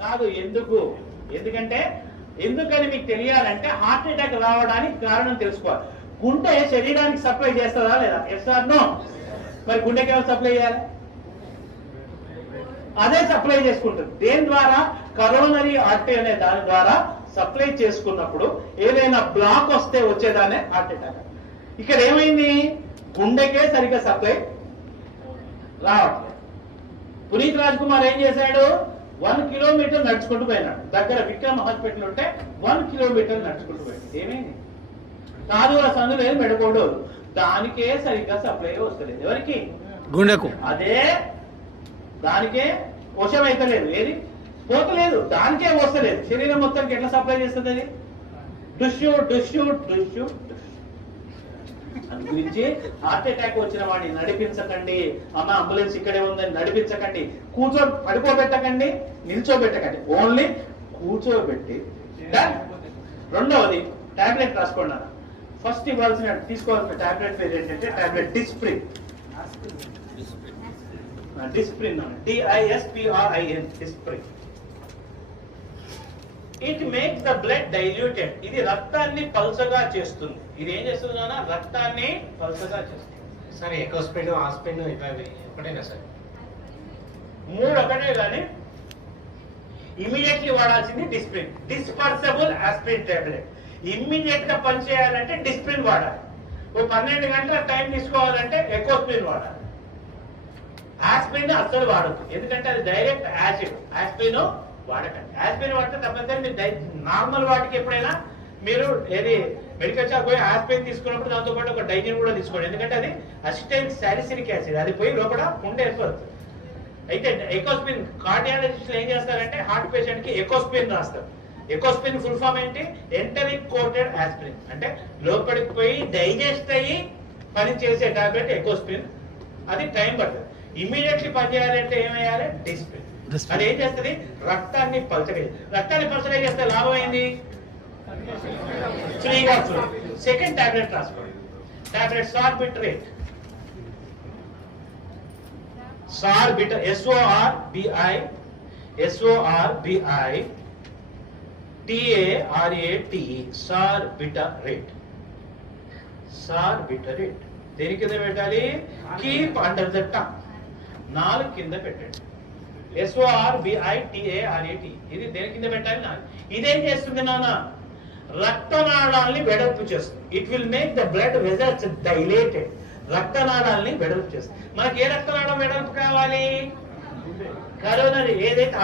కాదు. ఎందుకంటే ఎందుకని మీకు తెలియాలంటే హార్ట్ అటాక్ రావడానికి కారణం తెలుసుకోవాలి. గుండె శరీరానికి సప్లై చేస్తుందా లేదా? Yes or no? మరి గుండెకి ఎవరు సప్లై చేయాలి? అదే సప్లై చేసుకుంటుంది. దేని ద్వారా? కరోనరీ ఆర్టరీ అనే దాని ద్వారా సప్లై చేసుకున్నప్పుడు ఏదైనా బ్లాక్ వస్తే వచ్చేదానే హార్ట్ అటాక్. ఇక్కడ ఏమైంది? గుండెకే సరిగ్గా సప్లై రావట్లేదు. పునీత్ రాజ్ కుమార్ ఏం చేశాడు? 1 కిలోమీటర్ నడుచుకుంటూ పోయినాడు. దగ్గర విక్రమ్ హాస్పిటల్ ఉంటే 1 కిలోమీటర్ నడుచుకుంటూ పోయాడు. ఏమైంది? కాదుల సందు లేదు, మెడకోడు, దానికే సరిగ్గా సప్లై వస్తలేదు. ఎవరికి? గుండెకు. అదే దానికే వశం అయితే లేదు, ఏది పోతలేదు, దానికే వస్తలేదు. శరీరం మొత్తానికి ఎట్లా సప్లై చేస్తుంది అది? డుష్యూ డుష్యూ డుష్యూ. గురించి హార్ట్ అటాక్ వచ్చిన వాడిని నడిపించకండి. అమ్మ అంబులెన్స్ ఇక్కడే ఉందని నడిపించకండి. పడుకోబెట్టకండి, నిల్చోబెట్టకండి, ఓన్లీ కూర్చోబెట్టి. రెండవది టాబ్లెట్ రాసుకోండి. ఫస్ట్ తీసుకోవాల్సిన టాబ్లెట్ పేరు ఏంటంటే tablet Disprin. Disprin, DISPRIN, Disprin. It makes the blood diluted. ఇది రక్తాన్ని పల్చగా చేస్తుంది. ఇది ఏం చేస్తుంది నాన్న? రక్తాన్ని పల్చగా చేస్తుంది. సరే, ఎకోస్పిన్, ఆస్పిన్ ఒకటేనా సార్? 3 ఒకటే, కానీ ఇమీడియట్లీ వాడాల్సింది డిస్ప్రిన్. Dispersible aspirin tablet. ఇమ్మీడియట్ గా పనిచేయాలంటే డిస్ప్రిన్ వాడాలి. 12 గంటల టైం తీసుకోవాలంటే ఎకోస్పిన్ వాడాలి. ఆస్పిరిన్ అస్సలు వాడద్దు, ఎందుకంటే అది డైరెక్ట్ యాసిడ్. ఆస్పిరిన్ వాడకండి. ఆస్పిరిన్ వాడితే తప్పనిసరి మీరు నార్మల్ వాటికి ఎప్పుడైనా మీరు ఏది మెడికల్ షాప్ పోయి ఆస్పిరిన్ తీసుకున్నప్పుడు దాంతో పాటు ఒక డైజిన్ కూడా తీసుకోండి. ఎందుకంటే అది అసిటైల్ సాలిసిలిక్ యాసిడ్, అది పోయి లోపల ఉండే ఏర్పడుతుంది. అయితే ఎకోస్పిన్ కార్డియాలజిస్టులు ఏం చేస్తారంటే హార్ట్ పేషెంట్ కి ఎకోస్పిన్ రాస్తారు. ఎకోస్పిన్ ఫుల్ ఫామ్ ఏంటి? Enteric coated aspirin. అంటే లోపలికి పోయి డైజెస్ట్ అయ్యి పని చేసే టాబ్లెట్ ఎకోస్పిన్. అది టైం పడుతుంది. ఇమీడియట్లీ పనిచేయాలంటే ఏమయ్యాలి? డిస్ప్రిన్. అది ఏం చేస్తుంది? రక్తాన్ని పలచగా. రక్తాన్ని పలచగా చేస్తే లాభం ఏంది? ఫ్రీగా ఫ్లో. సెకండ్ టాబ్లెట్ రాసుకోండి. టాబ్లెట్ సార్బిట్రేట్. సార్బిటర్, SORBITARATE, సార్బిటరేట్. సార్బిటరేట్ దేని కింద పెట్టాలి? Keep under the tongue. 4 కింద పెట్టండి. SORBITARATE, ఇది దేని కింద పెట్టాలి? 4. ఇదేం చేస్తుంది నాన్న? రక్తనాళాల్ని వెడల్పు చేస్తుంది. It will make the blood vessels dilated. రక్తనాళాల్ని వెడల్పు చేస్తుంది. మనకి ఏ రక్తనాళం వెడల్పు కావాలి? కరోనరీ, ఏదైతే